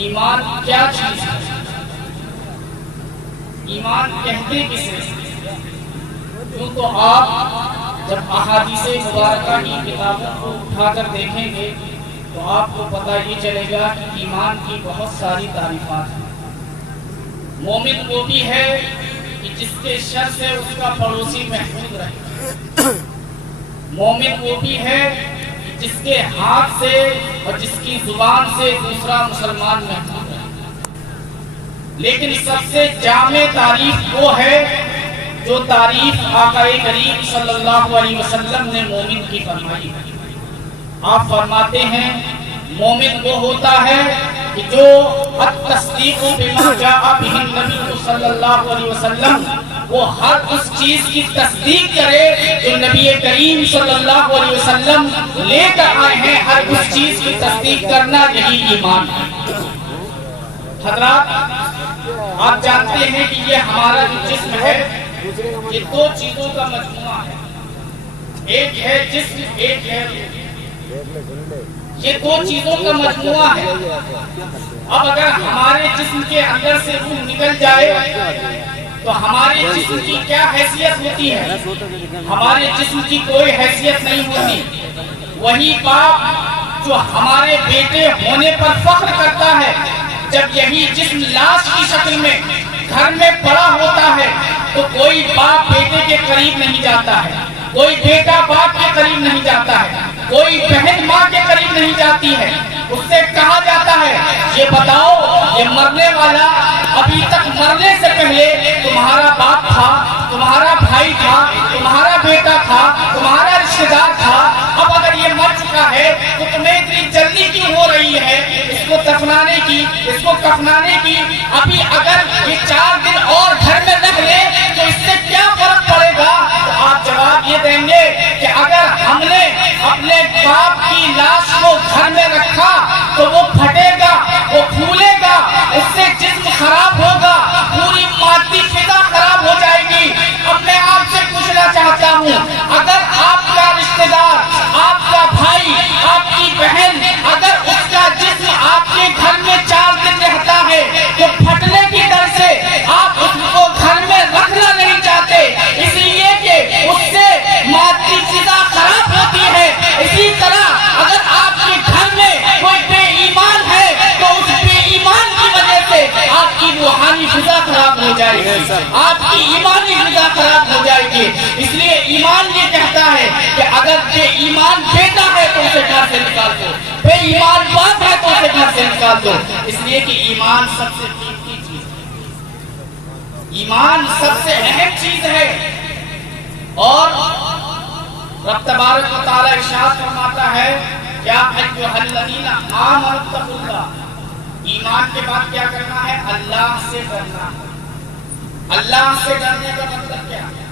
ایمان کیا چیز ہے؟ ایمان کہتے کسے؟ کیوں تو آپ جب احادیث مبارکہ کی کتابوں کو اٹھا کر دیکھیں گے تو آپ کو پتہ یہ چلے گا کہ ایمان کی بہت ساری تعریفات ہیں۔ مومن وہ بھی ہے کہ جس کے شر سے اس کا پڑوسی محفوظ رہے۔ مومن وہ بھی ہے کہ جس کے ہاتھ سے اور جس کی زبان سے دوسرا مسلمان محفوظ رہے۔ لیکن سب سے جامع تعریف وہ ہے جو تعریف آقا کریم صلی اللہ علیہ وسلم نے مومن کی فرمائی ہے۔ آپ فرماتے ہیں مومن وہ ہوتا ہے کہ جو التصدیق بما جاء بہ النبی صلی اللہ علیہ وسلم، وہ ہر اس چیز کی تصدیق کرے جو نبی کریم صلی اللہ علیہ وسلم لے کر آئے ہیں۔ ہر اس چیز کی تصدیق کرنا یہی ایمان ہے۔ حضرات، آپ جانتے ہیں کہ یہ ہمارا جو جسم ہے یہ دو چیزوں کا مجموعہ ہے، ایک ہے جسم، ایک ہے روح۔ یہ دو چیزوں کا مجموعہ ہے۔ اب اگر ہمارے جسم کے اندر سے روح نکل جائے تو ہمارے جسم کی کیا حیثیت ہوتی ہے؟ ہمارے جسم کی کوئی حیثیت نہیں ہوتی۔ وہی باپ جو ہمارے بیٹے ہونے پر فخر کرتا ہے، جب یہی جسم لاش کی شکل میں گھر میں پڑا ہوتا ہے تو کوئی باپ بیٹے کے قریب نہیں جاتا ہے، کوئی بیٹا باپ کے قریب نہیں جاتا ہے، کوئی بہن ماں کے قریب نہیں جاتی ہے۔ اس سے کہا جاتا ہے یہ بتاؤ یہ مرنے والا ابھی تک مرنے سے پہلے تمہارا باپ تھا، تمہارا بھائی تھا، تمہارا بیٹا تھا، تمہارا رشتہ دار تھا، اب اگر یہ مر چکا ہے تو تمہیں اتنی جلدی کیوں ہو رہی ہے اس کو دفنانے کی، اس کو کفنانے کی؟ ابھی اگر یہ 4 دن اور گھر میں رکھ لے تو اس سے کیا فرق پڑے گا؟ تو آپ جواب یہ دیں گے کہ اگر ہم نے اپنے باپ کی لاش کو گھر میں رکھا تو وہ پھٹے گا، وہ پھولے گا، اس سے جسم خراب ہوگا، پوری مادی فضا خراب ہو جائے گی۔ اب میں آپ سے پوچھنا چاہتا ہوں، اگر آپ کا رشتہ دار، آپ کا بھائی، آپ کی بہن، اگر اس کا جسم آپ کے گھر میں 4 دن رہتا ہے تو پھٹنے کی ڈر سے آپ اس کو گھر میں رکھنا نہیں چاہتے، اس لیے کہ اس سے مادی فضا خراب ہوتی ہے۔ اسی طرح اگر آپ کے گھر میں کوئی بے ایمان ہے تو اس بے ایمان کی وجہ سے آپ کی روحانی فضا خراب ہو جائے گی، آپ کی ایمانی فضا خراب ہو جائے گی۔ اس لیے ایمان یہ کہتا ہے کہ اگر بے ایمان بیٹا ہے تو اسے گھر سے نکال دو، بے ایمان باپ ہے تو اسے گھر سے نکال دو، اس لیے کہ ایمان سب سے قیمتی چیز ہے، ایمان سب سے اہم چیز ہے۔ اور رب تبارک و تعالی ارشاد فرماتا ہے یا ایھا الذین آمنوا اتقوا اللہ، ایمان کے بعد کیا کرنا ہے؟ اللہ سے ڈرنا ہے۔ اللہ سے ڈرنے کا مطلب کیا ہے؟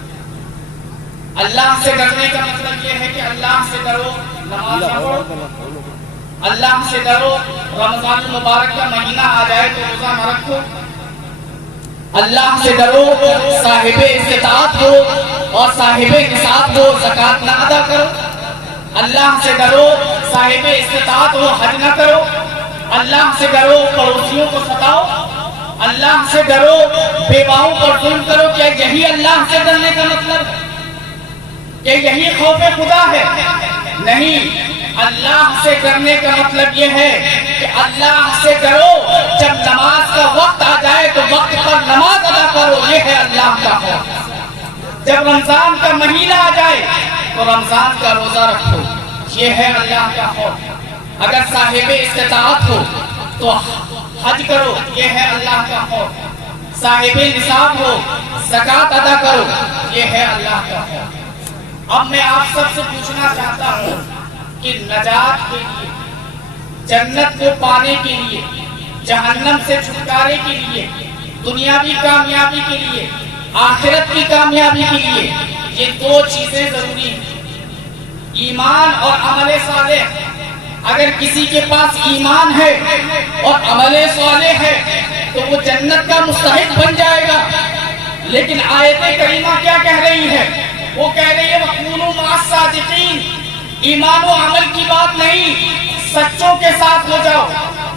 اللہ سے ڈرنے کا مطلب یہ ہے کہ اللہ سے ڈرو، نماز نہ پڑھو، اللہ سے ڈرو، رمضان المبارک کا مہینہ آ جائے تو روزہ نہ رکھو، اللہ سے ڈرو، صاحب استطاعت ہو اور صاحب نصاب ہو زکوٰۃ نہ ادا کرو، اللہ سے ڈرو، صاحب استطاعت ہو حج نہ کرو، اللہ سے ڈرو، پڑوسیوں کو ستاؤ، اللہ سے ڈرو، بیواؤں پر ظلم کرو۔ کیا یہی اللہ سے ڈرنے کا مطلب ہے؟ کہ یہی خوف خدا ہے؟ نہیں، اللہ سے ڈرنے کا مطلب یہ ہے کہ اللہ سے ڈرو، جب نماز کا وقت آ جائے تو وقت پر نماز ادا کرو، یہ ہے اللہ کا خوف۔ جب رمضان کا مہینہ آ جائے تو رمضان کا روزہ رکھو، یہ ہے اللہ کا خوف۔ اگر صاحب استطاعت ہو تو حج کرو، یہ ہے اللہ کا خوف۔ صاحب نصاب ہو زکوٰۃ ادا کرو، یہ ہے اللہ کا خوف۔ اب میں آپ سب سے پوچھنا چاہتا ہوں کہ نجات کے لیے، جنت کو پانے کے لیے، جہنم سے چھٹکارے کے لیے، دنیاوی کامیابی کے لیے، آخرت کی کامیابی کے لیے یہ 2 چیزیں ضروری ہیں، ایمان اور عمل صالح۔ اگر کسی کے پاس ایمان ہے اور عمل صالح ہے تو وہ جنت کا مستحق بن جائے گا۔ لیکن آیت کریمہ کیا کہہ رہی ہے؟ وہ کہہ رہی ہے وَكُونُوا مَعَ الصَّادِقِينَ، ایمان و عمل کی بات نہیں، سچوں کے ساتھ ہو جاؤ،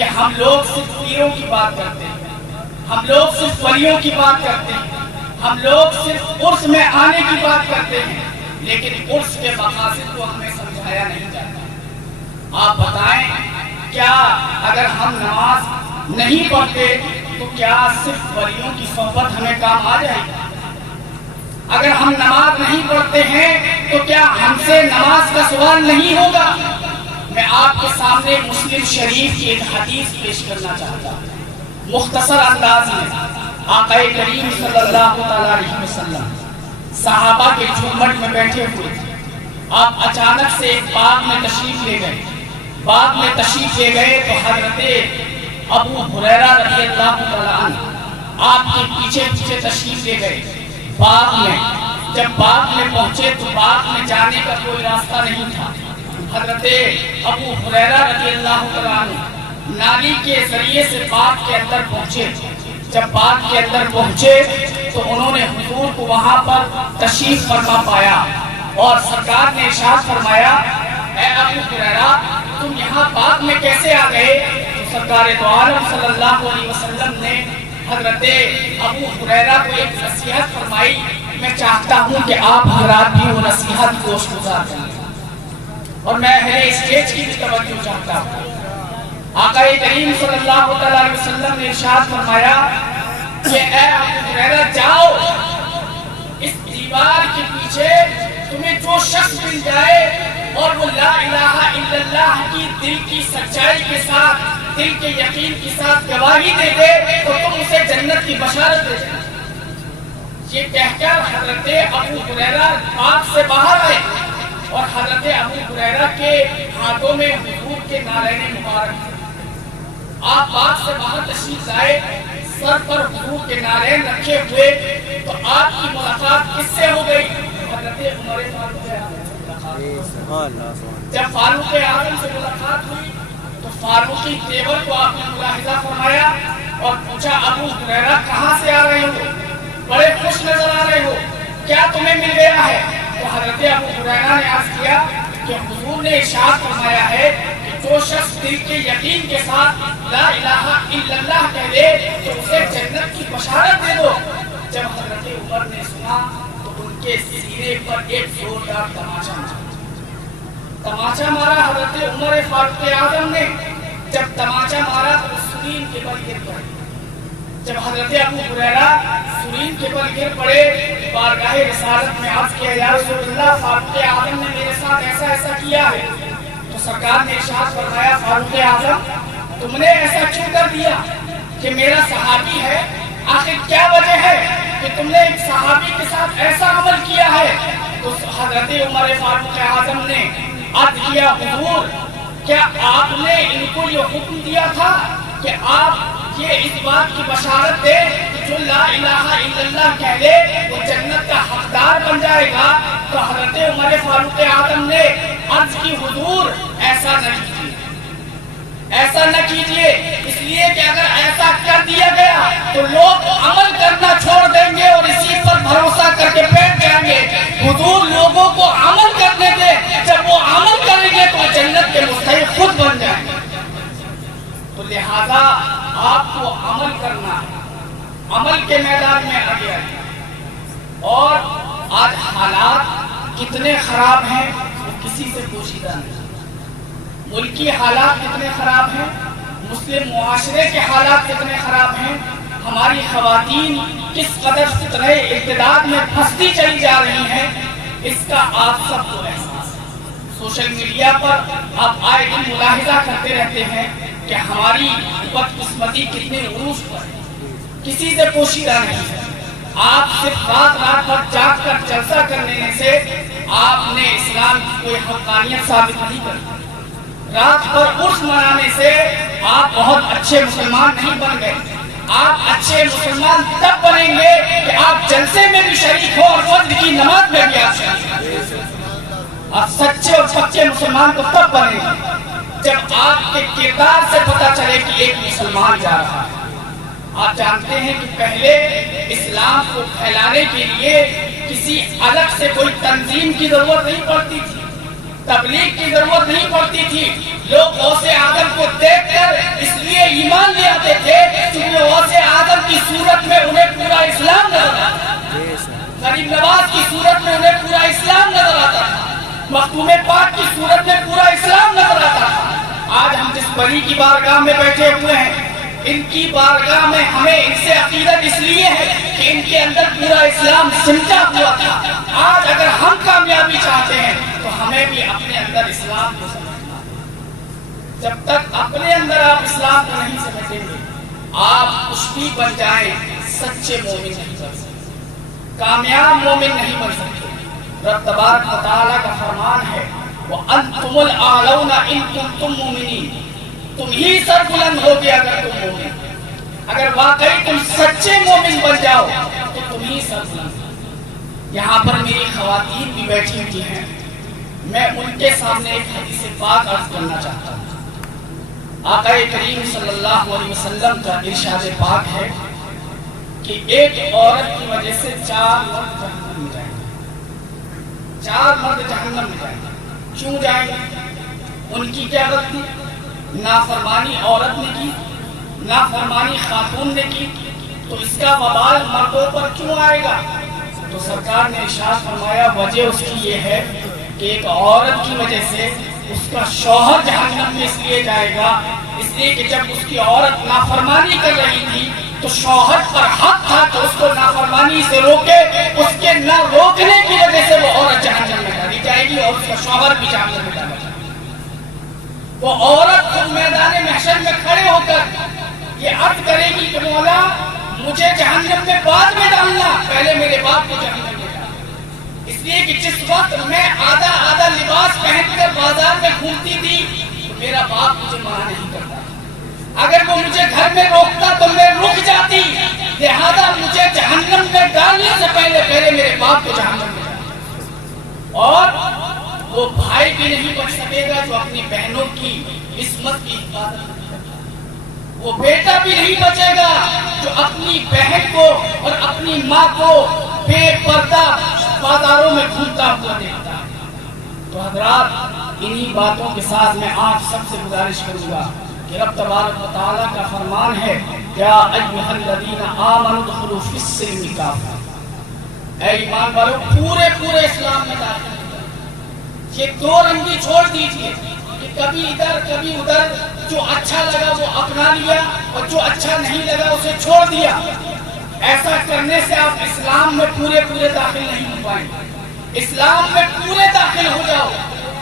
کہ ہم لوگ صرف پیروں کی بات کرتے ہیں، ہم لوگ صرف ولیوں کی بات کرتے ہیں، ہم لوگ صرف عرس میں آنے کی بات کرتے ہیں، لیکن عرس کے مقاصد کو ہمیں سمجھایا نہیں جاتا۔ آپ بتائیں کیا اگر ہم نماز نہیں پڑھتے تو کیا صرف ولیوں کی صحبت ہمیں کام آ جائے گی؟ اگر ہم نماز نہیں پڑھتے ہیں تو کیا ہم سے نماز کا سوال نہیں ہوگا؟ میں آپ کے سامنے مسلم شریف کی ایک حدیث پیش کرنا چاہتا ہوں مختصر انداز میں۔ آقا کریم صلی اللہ علیہ وسلم صحابہ کے جھومٹ میں بیٹھے ہوئے تھے، آپ اچانک سے ایک باغ میں تشریف لے گئے۔ باغ میں تشریف لے گئے تو حضرت ابو ہریرہ رضی اللہ عنہ آپ کے پیچھے پیچھے تشریف لے گئے باغ میں۔ جب باغ میں پہنچے تو باغ میں جانے کا کوئی راستہ نہیں تھا۔ حضرت ابو ہریرہ رضی اللہ عنہ نالی کے ذریعے سے باغ کے اندر پہنچے۔ جب باغ کے اندر پہنچے تو انہوں نے حضور کو وہاں پر تشریف فرما پایا اور سرکار نے ارشاد فرمایا، اے ابو ہریرہ تم یہاں باغ میں کیسے آ گئے؟ تو سرکار دو عالم صلی اللہ علیہ وسلم نے حضرت ابو ہریرہ کو ایک نصیحت فرمائی۔ میں چاہتا ہوں کہ آپ حضرات بھی وہ نصیحت کو گزار کریں اور میں اہل اسٹیج کی بھی توجہ چاہتا ہوں۔ آقا کریم صلی اللہ علیہ وسلم نے ارشاد فرمایا کہ اے ابو ہریرہ جاؤ، اس دیوار کے پیچھے تمہیں جو شخص مل جائے اور وہ لا الہ الا اللہ کی دل کی سچائی کے ساتھ، دل کے یقین کے ساتھ گواہی دے دے تو تم اسے جنت کی بشارت دے دے۔ یہ کہہ کر حضرت ابو ہریرہ باغ سے باہر آئے اور حضرت ابو ہریرہ کے ہاتھوں میں حضور کے نالین مبارک تھے۔ آپ باغ سے باہر تشریف لائے، سر پر حضور کے نالین رکھے ہوئے، تو آپ کی ملاقات کس سے ہو گئی؟ حضرت عمر فاروق اعظم سے ملاقات۔ جب فاروق اعظم سے ملاقات ہوئی تو فاروقی تیور کو آپ نے ملاحظہ فرمایا اور پوچھا، ابو ہریرہ کہاں سے آ رہے ہو؟ بڑے خوش نظر آ رہے ہو، کیا تمہیں مل گیا ہے؟ تو حضرت ابو ہریرہ نے عرض کیا کہ حضور نے ارشاد فرمایا ہے کہ جو شخص دل کے یقین کے ساتھ لا الہ الا اللہ کہہ دے تو اسے جنت کی بشارت دے دو۔ جب حضرت عمر نے سنا تو ان کے سینے پر ایک زوردار تماچا مارا حضرت عمر فاروق اعظم نے۔ جب تماچا مارا تو سنین کے بل گر پڑے۔ جب حضرت ابو ہریرہ سنین کے بل گر پڑے، بارگاہ رسالت میں عرض کیا، یا رسول اللہ فاروق اعظم نے میرے ساتھ ایسا ایسا کیا ہے۔ تو سرکار نے ارشاد فرمایا، فاروق اعظم تم نے ایسا کیوں کر دیا کہ میرا صحابی ہے؟ آخر کیا وجہ ہے کہ تم نے ایک صحابی کے ساتھ ایسا عمل کیا ہے؟ تو حضرت عمر فاروق اعظم نے عرض کیا، حضور کیا آپ نے ان کو یہ حکم دیا تھا کہ آپ یہ اس بات کی بشارت دے کہ جو لا الہ الا اللہ کہہ لے وہ جنت کا حقدار بن جائے گا؟ تو حضرت عمر فاروق اعظم نے عرض کی، حضور ایسا نہ کیجیے، ایسا نہ کیجیے، اس لیے کہ اگر ایسا کر دیا گیا تو لوگ عمل کرنا چھوڑ دیں گے اور اسی پر بھروسہ کر کے بیٹھ جائیں گے۔ حضور لوگوں کو عمل کرنے دے، جب وہ عمل کریں گے تو جنت کے مستحق خود بن جائیں گے۔ تو لہذا آپ کو عمل کرنا ہے، عمل کے میدان میں آگے آئیے۔ اور آج حالات کتنے خراب ہیں وہ کسی سے پوشیدہ نہیں۔ ملکی حالات کتنے خراب ہیں، مسلم معاشرے کے حالات کتنے خراب ہیں، ہماری خواتین کس قدر فتنہ ارتداد میں پھنستی چلی جا رہی ہیں، اس کا آپ سب کو احساس ہے۔ سوشل میڈیا پر آپ آئے دن ملاحظہ کرتے رہتے ہیں کہ ہماری بدقسمتی کتنے عروج پر ہے، کسی سے پوشیدہ نہیں ہے۔ آپ صرف رات بھر جاگ کر جلسہ کرنے سے آپ نے اسلام کی کوئی حقانیت ثابت نہیں کری۔ رات بھر عرس منانے سے آپ بہت اچھے مسلمان نہیں بن گئے۔ آپ اچھے مسلمان تب بنیں گے کہ آپ جلسے میں بھی شریک ہو اور فجر کی نماز میں بھی آپ شریک ہو۔ آپ سچے اور پکے مسلمان کو تب بنیں گے جب آپ کے کردار سے پتہ چلے کہ ایک مسلمان جا رہا ہے۔ آپ جانتے ہیں کہ پہلے اسلام کو پھیلانے کے لیے کسی الگ سے کوئی تنظیم کی ضرورت نہیں پڑتی تھی۔ تبلیغ کی ضرورت نہیں پڑتی تھی. لوگ غوث اعظم کو دیکھ کر اس لیے ایمان لے آتے تھے کیونکہ غوث اعظم کی صورت میں انہیں پورا اسلام نظر آتا تھا, غریب نواز کی صورت میں انہیں پورا اسلام نظر آتا تھا, مختوم پاک کی صورت میں پورا اسلام نظر آتا تھا. آج ہم جس ولی کی بارگاہ میں بیٹھے ہوئے ہیں, ان کی بارگاہ میں ہمیں ان سے عقیدت اس لیے ہے کہ ان کے اندر پورا اسلام سمٹا ہوا تھا. آج اگر ہم کامیابی چاہتے ہیں تو ہمیں بھی اپنے اندر اسلام کو سمجھنا ہے. جب تک اپنے اندر آپ اسلام کو نہیں سمجھیں گے, آپ کشتی بن جائیں, سچے مومن نہیں بن سکتے, کامیاب مومن نہیں بن سکتے. رب تبارک و تعالیٰ کا فرمان ہے وَأَنْتُمُ الْأَعْلَوْنَ إِن كُنتُم مُؤْمِنِينَ, تم ہی سر بلند ہو گیا اگر تم مومن, اگر واقعی تم سچے مومن بن جاؤ تو تم ہی سر بلند ہو. یہاں پر میری خواتین بھی بیٹھی ہوئی ہیں, میں ان کے سامنے ایک حدیث پاک عرض کرنا چاہتا ہوں. آقا کریم صلی اللہ علیہ وسلم کا ارشاد پاک ہے کہ ایک عورت کی وجہ سے 4 مرد جہنم میں جائیں گے. 4 مرد جہنم میں جائیں گے. کیوں جائیں گے؟ ان کی کیا غلطی؟ نافرمانی عورت نے کی, نافرمانی خاتون نے کی, تو اس کا وبال مردوں پر کیوں آئے گا؟ تو سرکار نے ارشاد فرمایا وجہ اس کی یہ ہے کہ ایک عورت کی وجہ سے اس کا شوہر جہنم میں اس لیے جائے گا, اس لیے کہ جب اس کی عورت نافرمانی کر رہی تھی تو شوہر پر حق تھا کہ اس کو نافرمانی سے روکے, اس کے نہ روکنے کی وجہ سے وہ عورت جہنم میں ڈالی جائے گی اور اس کا شوہر بھی جہنم میں ڈالا جائے گا. وہ عورت خود میدان محشر میں کھڑے ہو کر یہ عرض کرے گی کہ مولا مجھے جہنم میں بعد میں ڈالنا, پہلے میرے باپ کو جہنم میں ڈالنا. اس لیے کہ جس وقت میں آدھا لباس پہن کر بازار میں گھومتی تھی تو میرا باپ مجھے منع نہیں کرتا, اگر وہ مجھے گھر میں روکتا تو میں رک جاتی, لہذا مجھے جہنم میں ڈالنے سے پہلے میرے باپ کو جہنم میں ڈالنا. اور وہ بھائی بھی نہیں بچ سکے گا جو اپنی بہنوں کی عصمت کی حفاظت نہیں کرتا, وہ بیٹا بھی نہیں بچے گا جو اپنی بہن کو اور اپنی ماں کو بے پردہ بازاروں میں گھومتا ہوا دیکھتا ہے. تو حضرات انہی باتوں کے ساتھ میں آپ سب سے گزارش کروں گا کہ رب تبارک و تعالیٰ کا فرمان ہے یا ایھا الذین آمنوا ادخلوا فی السلم کافہ, اے ایمان والو پورے اسلام میں داخل. یہ 2 رنگی چھوڑ دیجئے کہ کبھی ادھر کبھی ادھر, جو اچھا لگا وہ اپنا لیا اور جو اچھا نہیں لگا اسے چھوڑ دیا. ایسا کرنے سے آپ اسلام میں پورے داخل نہیں ہو پائیں گے. اسلام میں پورے داخل ہو جاؤ,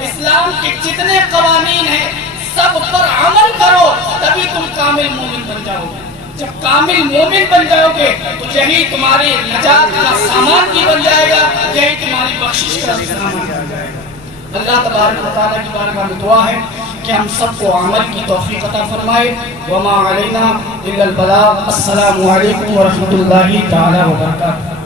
اسلام کے جتنے قوانین ہیں سب پر عمل کرو, تبھی تم کامل مومن بن جاؤ گے. جب کامل مومن بن جاؤ گے تو یہی تمہاری نجات کا سامان بھی بن جائے گا, یہی تمہاری بخشش کا سامان بن جائے گا. اللہ تبارک و تعالیٰ کی بارگاہ میں دعا ہے کہ ہم سب کو عمل کی توفیق عطا فرمائے. وما علینا الا البلاغ. السلام علیکم ورحمۃ اللہ تعالیٰ وبرکاتہ.